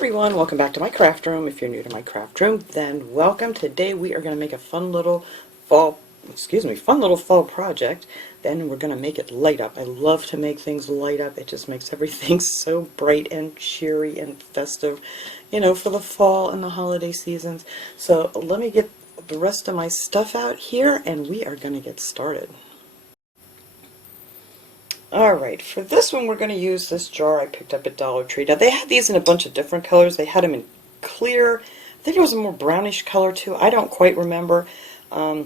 everyone, welcome back to my craft room. If you're new to my craft room, then welcome. Today we are going to make a fun little fall project. Then we're going to make it light up. I love to make things light up. It just makes everything so bright and cheery and festive, you know, for the fall and the holiday seasons. So let me get the rest of my stuff out here and we are going to get started. Alright, for this one we're going to use this jar I picked up at Dollar Tree. Now they had these in a bunch of different colors. They had them in clear. I think it was a more brownish color too. I don't quite remember. I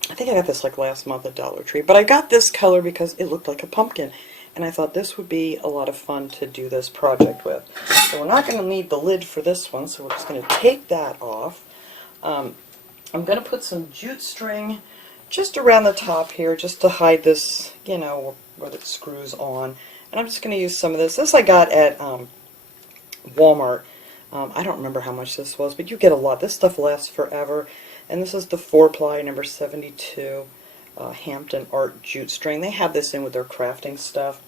think I got this like last month at Dollar Tree. But I got this color because it looked like a pumpkin. And I thought this would be a lot of fun to do this project with. So we're not going to need the lid for this one, so we're just going to take that off. I'm going to put some jute string just around the top here just to hide this, you know, where it screws on. And I'm just going to use some of this. This I got at Walmart. I don't remember how much this was, but you get a lot. This stuff lasts forever. And this is the 4-ply number 72 Hampton Art jute string. They have this in with their crafting stuff.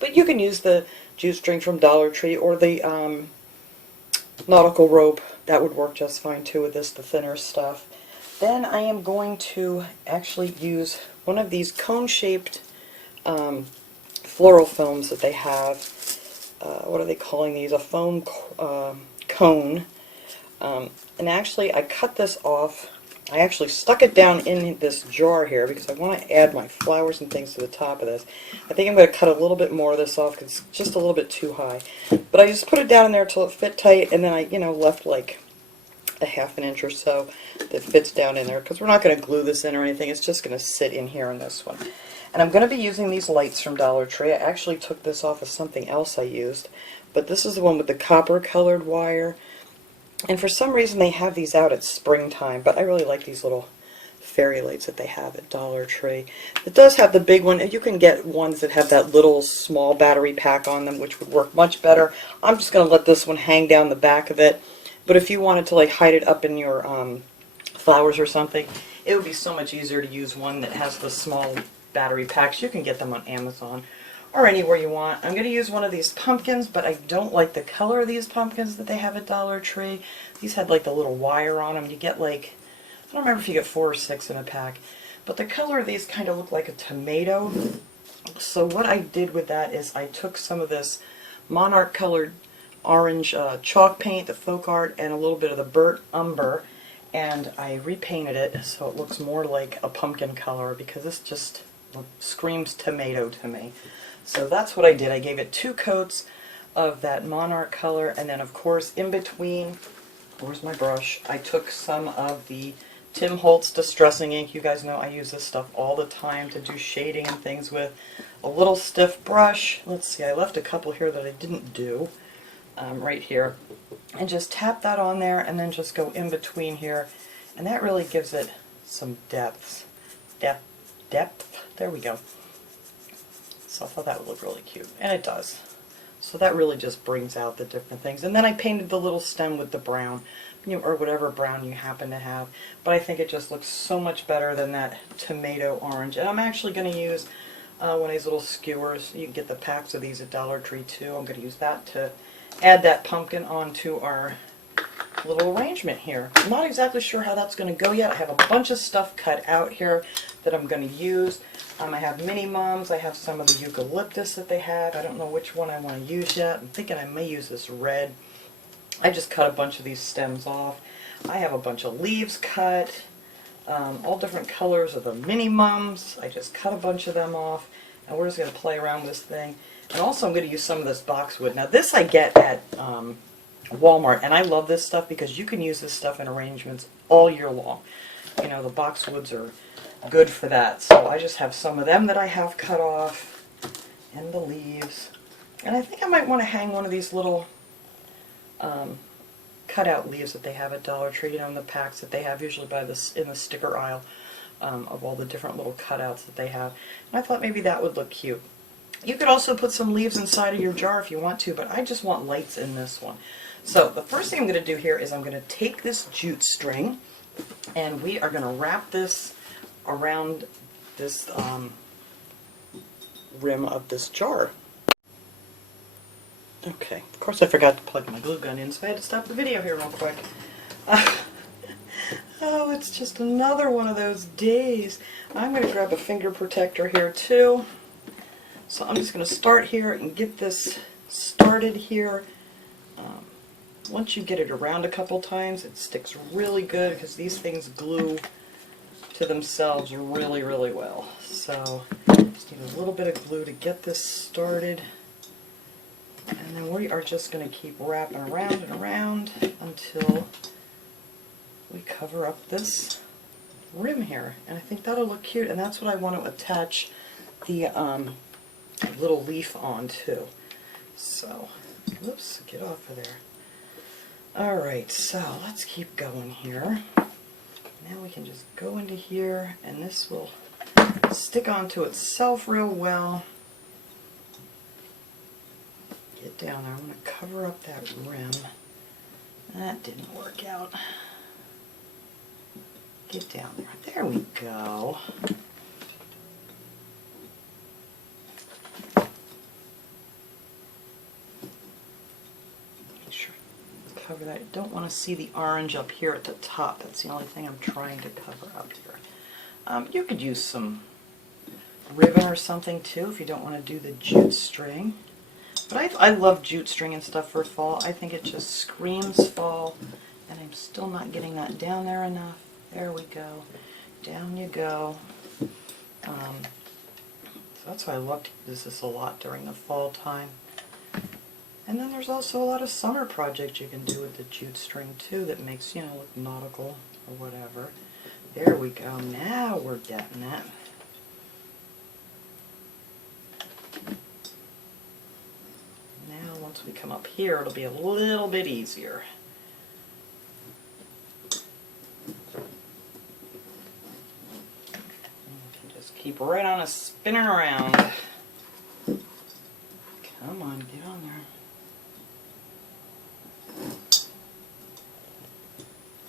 But you can use the jute string from Dollar Tree or the nautical rope. That would work just fine too with this, the thinner stuff. Then I am going to actually use one of these cone-shaped floral foams that they have. What are they calling these? A foam cone. And actually I cut this off. I actually stuck it down in this jar here because I want to add my flowers and things to the top of this. I think I'm going to cut a little bit more of this off because it's just a little bit too high. But I just put it down in there until it fit tight, and then I, you know, left like a ½ inch or so that fits down in there because we're not going to glue this in or anything. It's just going to sit in here in this one. And I'm going to be using these lights from Dollar Tree. I actually took this off of something else I used, but this is the one with the copper colored wire. And for some reason they have these out at springtime, but I really like these little fairy lights that they have at Dollar Tree. It does have the big one. You can get ones that have that little small battery pack on them, which would work much better. I'm just going to let this one hang down the back of it. But if you wanted to like hide it up in your flowers or something, it would be so much easier to use one that has the small battery packs. You can get them on Amazon or anywhere you want. I'm going to use one of these pumpkins, but I don't like the color of these pumpkins that they have at Dollar Tree. These had like the little wire on them. You get like, I don't remember if you get 4 or 6 in a pack, but the color of these kind of look like a tomato. So what I did with that is I took some of this monarch colored orange chalk paint, the folk art, and a little bit of the burnt umber, and I repainted it so it looks more like a pumpkin color because this just screams tomato to me. So that's what I did. I gave it 2 coats of that monarch color, and then of course in between, where's my brush, I took some of the Tim Holtz Distressing Ink. You guys know I use this stuff all the time to do shading and things with. A little stiff brush. Let's see, I left a couple here that I didn't do. Right here, and just tap that on there and then just go in between here, and that really gives it some depth, there we go. So I thought that would look really cute, and it does. So that really just brings out the different things. And then I painted the little stem with the brown, you know, or whatever brown you happen to have, but I think it just looks so much better than that tomato orange. And I'm actually going to use one of these little skewers. You can get the packs of these at Dollar Tree too. I'm going to use that to add that pumpkin onto our little arrangement here. I'm not exactly sure how that's going to go yet. I have a bunch of stuff cut out here that I'm going to use. I have mini mums. I have some of the eucalyptus that they have. I don't know which one I want to use yet. I'm thinking I may use this red. I just cut a bunch of these stems off. I have a bunch of leaves cut, all different colors of the mini mums. I just cut a bunch of them off, and we're just going to play around with this thing. And also I'm going to use some of this boxwood. Now this I get at Walmart, and I love this stuff because you can use this stuff in arrangements all year long. You know, the boxwoods are good for that. So I just have some of them that I have cut off, and the leaves. And I think I might want to hang one of these little cutout leaves that they have at Dollar Tree, you know, in the packs that they have usually by this in the sticker aisle of all the different little cutouts that they have. And I thought maybe that would look cute. You could also put some leaves inside of your jar if you want to, but I just want lights in this one. So the first thing I'm going to do here is I'm going to take this jute string, and we are going to wrap this around this rim of this jar. Okay, of course I forgot to plug my glue gun in, so I had to stop the video here real quick. Oh, it's just another one of those days. I'm going to grab a finger protector here too. So I'm just going to start here and get this started here. Once you get it around a couple times, it sticks really good because these things glue to themselves really, really well. So just need a little bit of glue to get this started. And then we are just going to keep wrapping around and around until we cover up this rim here. And I think that'll look cute, and that's what I want to attach the little leaf on too. So, whoops, get off of there. Alright, so let's keep going here. Now we can just go into here, and this will stick onto itself real well. Get down there. I'm going to cover up that rim. That didn't work out. Get down there. There we go. Make sure I cover that. I don't want to see the orange up here at the top. That's the only thing I'm trying to cover up here. You could use some ribbon or something too if you don't want to do the jute string. But I love jute string and stuff for fall. I think it just screams fall, and I'm still not getting that down there enough. There we go. Down you go. So that's why I love to use this a lot during the fall time. And then there's also a lot of summer projects you can do with the jute string too that makes, you know, look nautical or whatever. There we go. Now we're getting it. Now once we come up here, it'll be a little bit easier. Keep right on spinning around. Come on, get on there.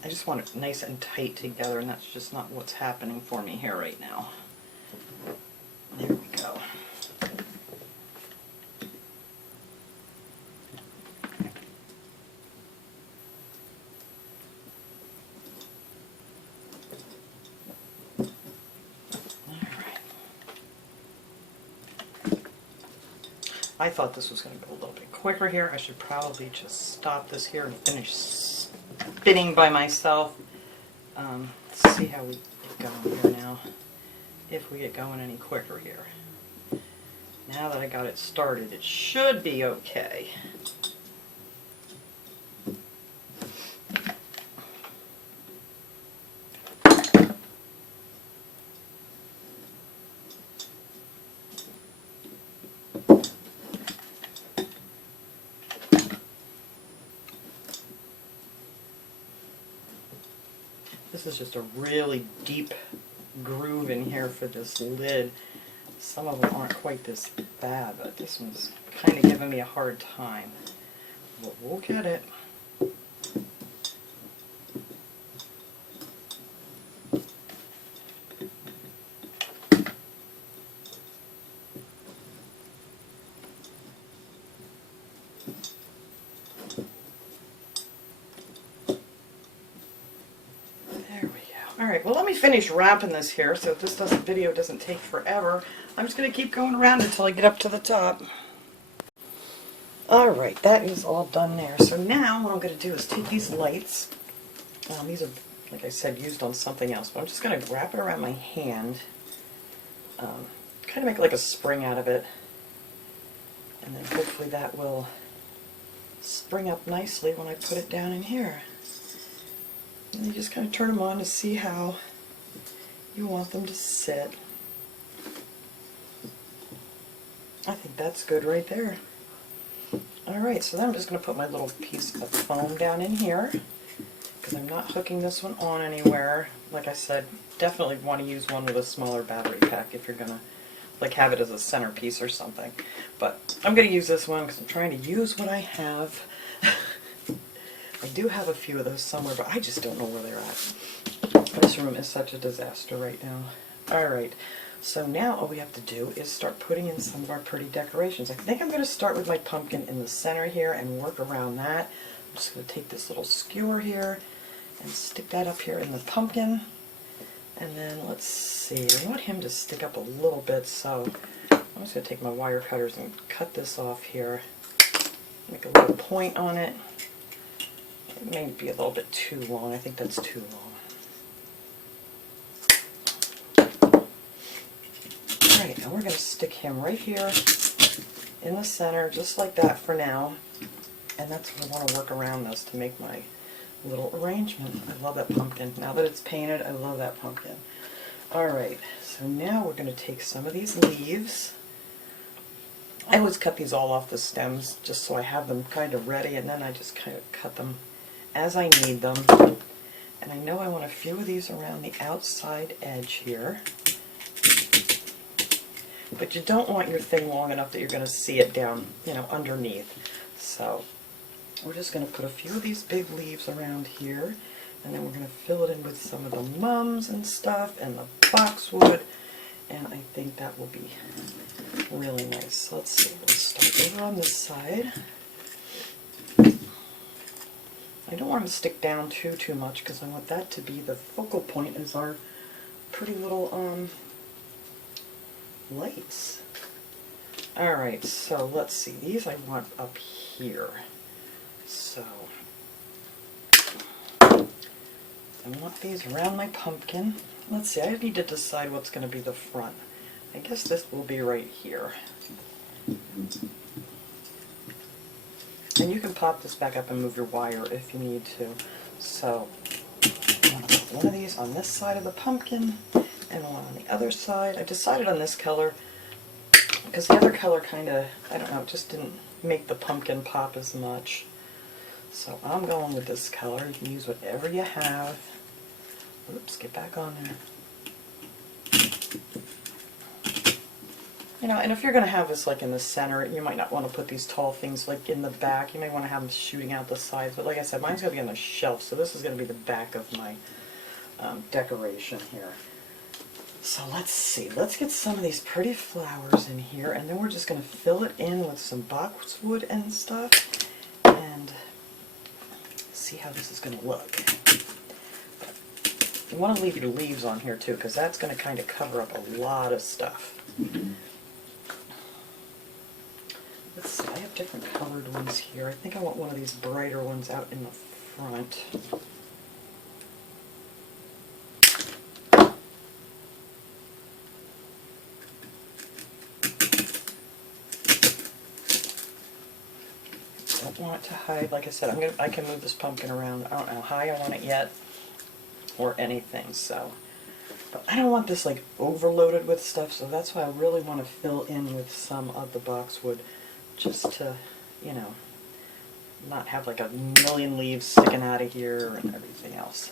I just want it nice and tight together, and that's just not what's happening for me here right now. There we go. I thought this was going to go a little bit quicker here. I should probably just stop this here and finish spinning by myself. Let's see how we get going here now. If we get going any quicker here. Now that I got it started, it should be okay. This is just a really deep groove in here for this lid. Some of them aren't quite this bad, but this one's kind of giving me a hard time. But we'll get it. Alright, well let me finish wrapping this here so this video doesn't take forever. I'm just going to keep going around until I get up to the top. Alright, that is all done there. So now what I'm going to do is take these lights. These are, like I said, used on something else, but I'm just going to wrap it around my hand. Kind of make like a spring out of it. And then hopefully that will spring up nicely when I put it down in here. And you just kind of turn them on to see how you want them to sit. I think that's good right there. Alright, so then I'm just going to put my little piece of foam down in here, because I'm not hooking this one on anywhere. Like I said, definitely want to use one with a smaller battery pack if you're going to like have it as a centerpiece or something. But I'm going to use this one because I'm trying to use what I have. I do have a few of those somewhere, but I just don't know where they're at. This room is such a disaster right now. Alright, So now all we have to do is start putting in some of our pretty decorations. I think I'm going to start with my pumpkin in the center here and work around that. I'm just going to take this little skewer here and stick that up here in the pumpkin. And then let's see, I want him to stick up a little bit, so I'm just going to take my wire cutters and cut this off here. Make a little point on it. It may be a little bit too long. I think that's too long. Alright, now we're going to stick him right here in the center, just like that for now. And that's what I want to work around this to make my little arrangement. I love that pumpkin. Now that it's painted, I love that pumpkin. Alright, so now we're going to take some of these leaves. I always cut these all off the stems just so I have them kind of ready, and then I just kind of cut them as I need them. And I know I want a few of these around the outside edge here. But you don't want your thing long enough that you're going to see it down, underneath. So we're just going to put a few of these big leaves around here, and then we're going to fill it in with some of the mums and stuff and the boxwood, and I think that will be really nice. So let's see, let's start over on this side. I don't want to stick down too much because I want that to be the focal point as our pretty little lights. Alright, so let's see, these I want up here. So I want these around my pumpkin. Let's see, I need to decide what's going to be the front. I guess this will be right here. And you can pop this back up and move your wire if you need to. So I'm going to put one of these on this side of the pumpkin and one on the other side. I decided on this color because the other color kind of, I don't know, it just didn't make the pumpkin pop as much. So I'm going with this color. You can use whatever you have. Oops, get back on there. And if you're going to have this like in the center, you might not want to put these tall things like in the back. You may want to have them shooting out the sides. But like I said, mine's going to be on the shelf, so this is going to be the back of my decoration here. So let's see. Let's get some of these pretty flowers in here, and then we're just going to fill it in with some boxwood and stuff, and see how this is going to look. You want to leave your leaves on here too, because that's going to kind of cover up a lot of stuff. Let's see, I have different colored ones here. I think I want one of these brighter ones out in the front. Don't want it to hide. Like I said, I can move this pumpkin around. I don't know how high I want it yet or anything, so. But I don't want this like overloaded with stuff, so that's why I really want to fill in with some of the boxwood, just to, not have like a million leaves sticking out of here and everything else.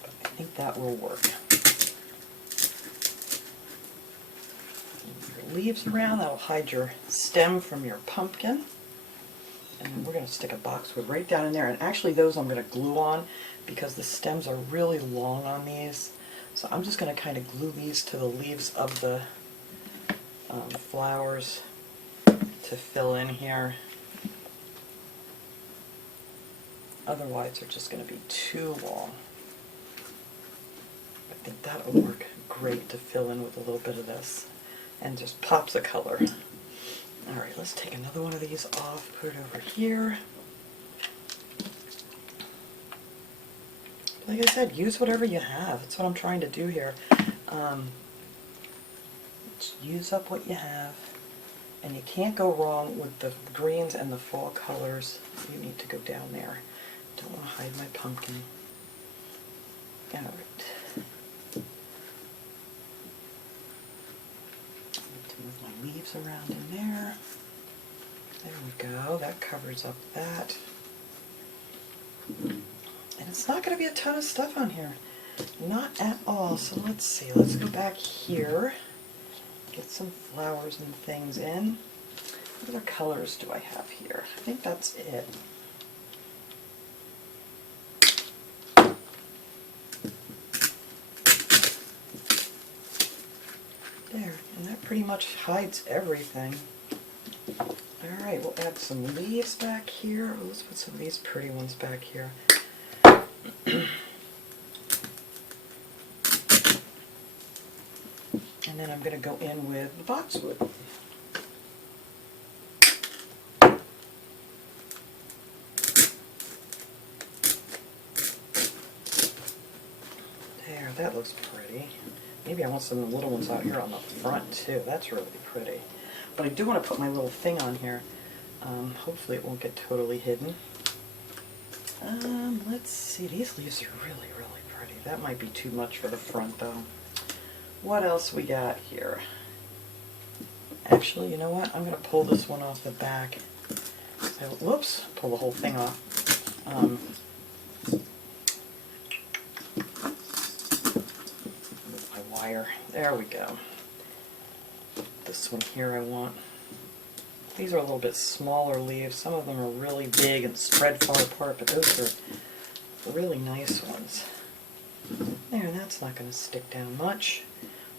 But I think that will work. Move your leaves around, that'll hide your stem from your pumpkin. And then we're going to stick a boxwood right down in there. And actually those I'm going to glue on because the stems are really long on these. So I'm just going to kind of glue these to the leaves of the flowers to fill in here. Otherwise they're just going to be too long. I think that will work great to fill in with a little bit of this and just pops of color. Alright, let's take another one of these off, put it over here. Like I said, use whatever you have. That's what I'm trying to do here. Just use up what you have. And you can't go wrong with the greens and the fall colors. You need to go down there. Don't want to hide my pumpkin. Alright. Need to move my leaves around in there. There we go. That covers up that. And it's not going to be a ton of stuff on here. Not at all. So let's see. Let's go back here. Get some flowers and things in. What other colors do I have here? I think that's it. pretty much hides everything. Alright, we'll add some leaves back here. Oh, let's put some of these pretty ones back here. And then I'm going to go in with the boxwood. There, that looks pretty. Maybe I want some of the little ones out here on the front too. That's really pretty. But I do want to put my little thing on here. Hopefully it won't get totally hidden. Let's see. These leaves are really, really pretty. That might be too much for the front though. What else we got here? Actually, you know what? I'm going to pull this one off the back. So, whoops, pull the whole thing off. Move my wire. There we go. This one here I want. These are a little bit smaller leaves. Some of them are really big and spread far apart, but those are really nice ones. There, that's not going to stick down much.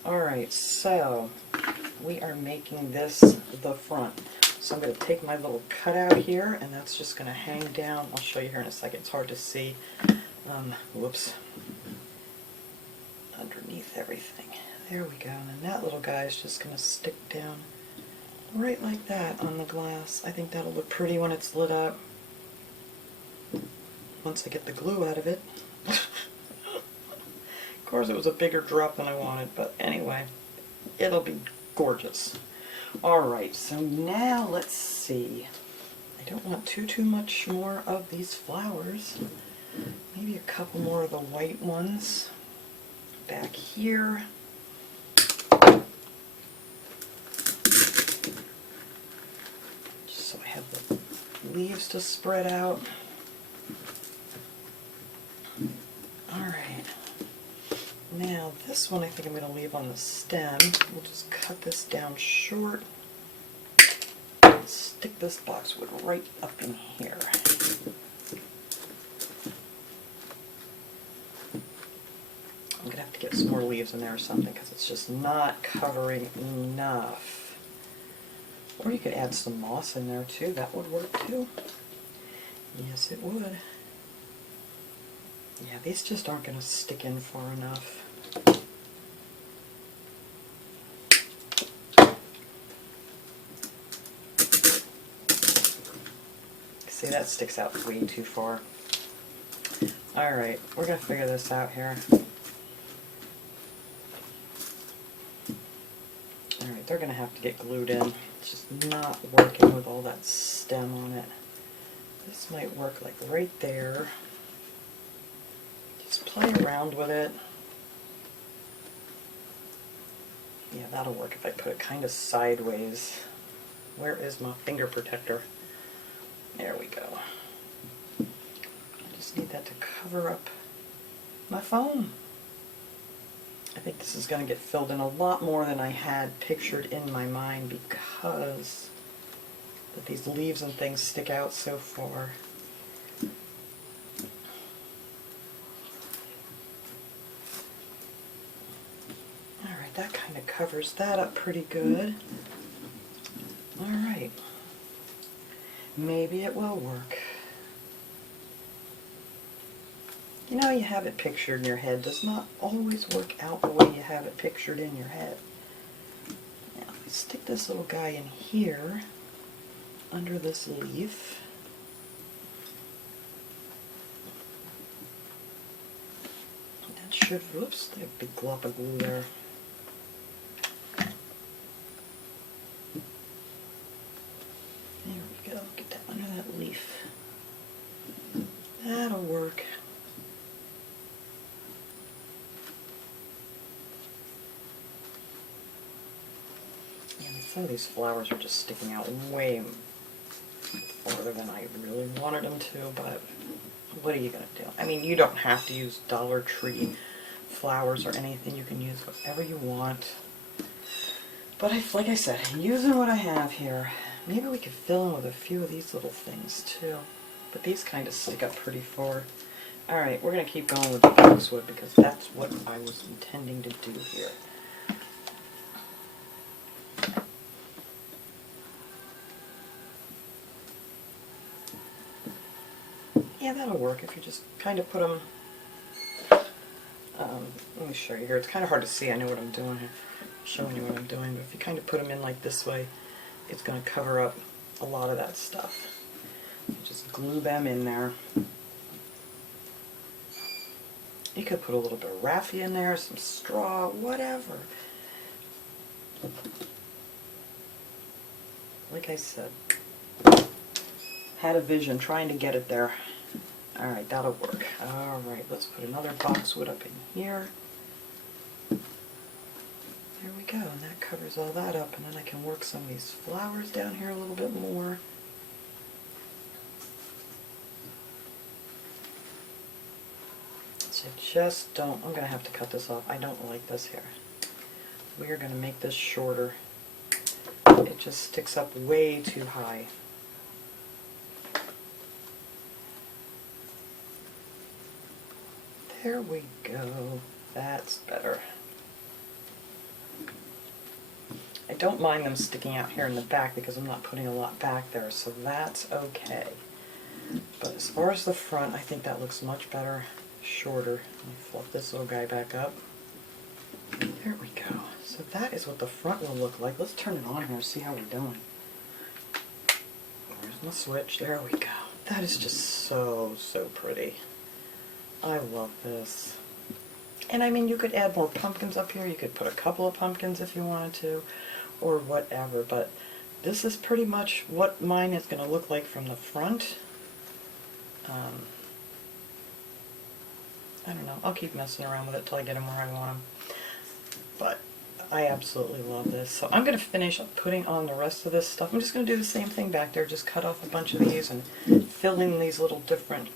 Alright, so we are making this the front. So I'm going to take my little cutout here, and that's just going to hang down. I'll show you here in a second. It's hard to see. Whoops. Underneath everything. There we go. And then that little guy is just going to stick down right like that on the glass. I think that'll look pretty when it's lit up. Once I get the glue out of it. Of course, it was a bigger drop than I wanted, but anyway, it'll be gorgeous. Alright, so now let's see. I don't want too much more of these flowers. Maybe a couple more of the white ones back here. Just so I have the leaves to spread out. Alright. Now this one I think I'm going to leave on the stem. We'll just cut this down short. And stick this boxwood right up in here. I'm going to have to get some more leaves in there or something because it's just not covering enough. Or you could add some moss in there too. That would work too. Yes, it would. Yeah, these just aren't going to stick in far enough. See, that sticks out way too far. Alright, we're going to figure this out here. Alright, they're going to have to get glued in. It's just not working with all that stem on it. This might work like right there. Just play around with it. Yeah, that'll work if I put it kind of sideways. Where is my finger protector? There we go. I just need that to cover up my phone. I think this is going to get filled in a lot more than I had pictured in my mind because these leaves and things stick out so far. Alright, that kind of covers that up pretty good. Alright. Maybe it will work. You know, you have it pictured in your head. Does not always work out the way you have it pictured in your head. Now, stick this little guy in here, under this leaf. That should, whoops, that big glop of glue there. There we go, get that under that leaf. That'll work. Some of these flowers are just sticking out way farther than I really wanted them to, but what are you going to do? I mean, you don't have to use Dollar Tree flowers or anything. You can use whatever you want. But like I said, using what I have here, maybe we could fill in with a few of these little things too. But these kind of stick up pretty far. Alright, we're going to keep going with the boxwood because that's what I was intending to do here. Yeah, that'll work if you just kind of put them, let me show you here. It's kind of hard to see. I know what I'm doing here. I'm showing you what I'm doing, but if you kind of put them in like this way, it's going to cover up a lot of that stuff. Just glue them in there. You could put a little bit of raffia in there, some straw, whatever. Like I said, had a vision trying to get it there. Alright, that'll work. Alright, let's put another boxwood up in here. There we go, and that covers all that up, and then I can work some of these flowers down here a little bit more. So just don't, I'm going to have to cut this off. I don't like this here. We are going to make this shorter. It just sticks up way too high. There we go. That's better. I don't mind them sticking out here in the back because I'm not putting a lot back there, so that's okay. But as far as the front, I think that looks much better, shorter. Let me fluff this little guy back up. There we go. So that is what the front will look like. Let's turn it on here and see how we're doing. There's my switch. There we go. That is just so, so pretty. I love this. And I mean, you could add more pumpkins up here. You could put a couple of pumpkins if you wanted to, or whatever. But this is pretty much what mine is going to look like from the front. I don't know. I'll keep messing around with it till I get them where I want them. But I absolutely love this. So I'm going to finish putting on the rest of this stuff. I'm just going to do the same thing back there. Just cut off a bunch of these and fill in these little different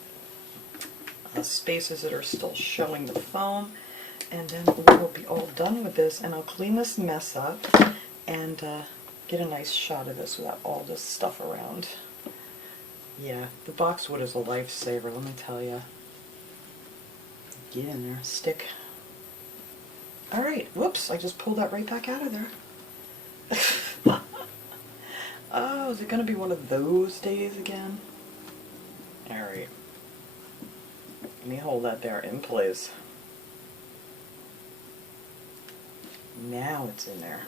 spaces that are still showing the foam. And then we'll be all done with this. And I'll clean this mess up and get a nice shot of this without all this stuff around. Yeah, the boxwood is a lifesaver, let me tell you. Get in there, stick. Alright, whoops, I just pulled that right back out of there. Oh, is it going to be one of those days again? Alright. Let me hold that there in place. Now it's in there.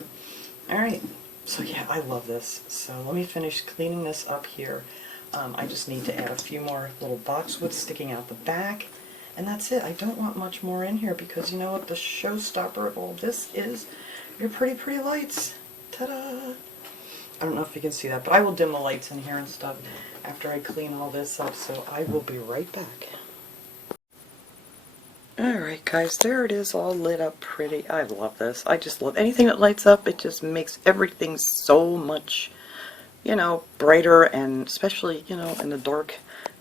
Alright, so yeah, I love this. So let me finish cleaning this up here. I just need to add a few more little boxwoods sticking out the back. And that's it. I don't want much more in here because you know what the showstopper of all this is? Your pretty, pretty lights. Ta-da! I don't know if you can see that, but I will dim the lights in here and stuff after I clean all this up, so I will be right back. Alright guys, there it is, all lit up pretty. I love this. I just love anything that lights up. It just makes everything so much, you know, brighter, and especially, you know, in the dark,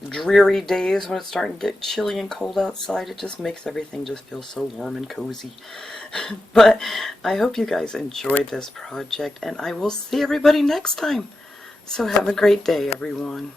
dreary days when it's starting to get chilly and cold outside, it just makes everything just feel so warm and cozy. But I hope you guys enjoyed this project, and I will see everybody next time. So have a great day, everyone.